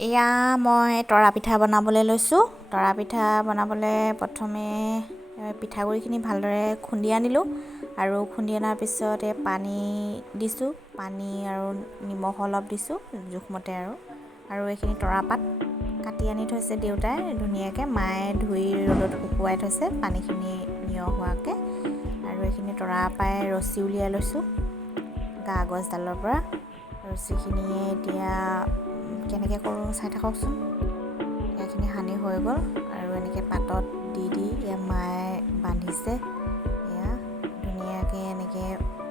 এয়া মই তৰা পিঠা বনাবলৈ লৈছোঁ। তৰা পিঠা বনাবলৈ প্ৰথমে পিঠাগুড়িখিনি ভালদৰে খুন্দি আনিলোঁ আৰু খুন্দি অনাৰ পিছত পানী দিছোঁ, পানী আৰু নিমখ অলপ দিছোঁ জোখমতে আৰু এইখিনি তৰাপাত কাটি আনি থৈছে দেউতাই ধুনীয়াকৈ, মায়ে ধুই ৰ'দত শুকুৱাই থৈছে পানীখিনি নিয়ৰ হোৱাকৈ। আৰু এইখিনি তৰাৰ পৰাই ৰছী উলিয়াই লৈছোঁ গা গছডালৰ পৰা। ৰছীখিনিয়ে এতিয়া কেনেকৈ কৰোঁ চাই থাককচোন। এইখিনি সানি হৈ গ'ল আৰু এনেকৈ পাতত দি এয়া মায়ে বান্ধিছে। এয়া ধুনীয়াকৈ এনেকৈ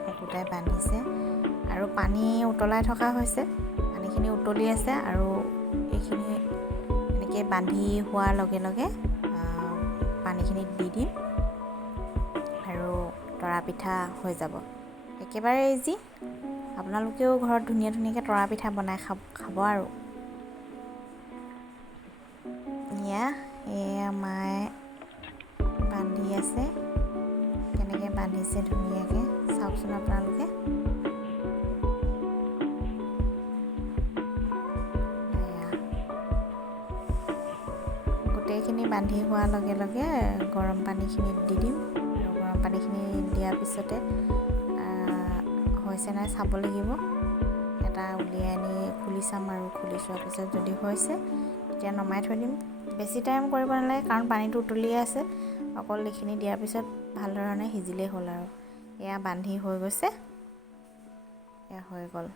শুকুতাই বান্ধিছে আৰু পানী উতলাই থকা হৈছে, পানীখিনি উতলি আছে আৰু এইখিনি এনেকৈ বান্ধি হোৱাৰ লগে লগে পানীখিনিত দি দিম আৰু তৰা পিঠা হৈ যাব। একেবাৰে ইজি, আপোনালোকেও ঘৰত ধুনীয়াকৈ তৰা পিঠা বনাই খাব আৰু। এয়া মায়ে বান্ধি আছে, কেনেকৈ বান্ধিছে ধুনীয়াকৈ চাওকচোন আপোনালোকে। গোটেইখিনি বান্ধি হোৱাৰ লগে লগে গৰম পানীখিনিত দি দিম আৰু গৰম পানীখিনি দিয়াৰ পিছতে হৈছে নাই চাব লাগিব। এটা উলিয়াই আনি খুলি চাম আৰু খুলি চোৱাৰ পিছত যদি হৈছে তেতিয়া নমাই থৈ দিম। বেছি টাইম কৰিব নালাগে কাৰণ পানীটো উতলিয়ে আছে, অকল এইখিনি দিয়াৰ পিছত ভাল ধৰণে সিজিলেই হ'ল আৰু। এয়া বান্ধি হৈ গৈছে, এয়া হৈ গ'ল।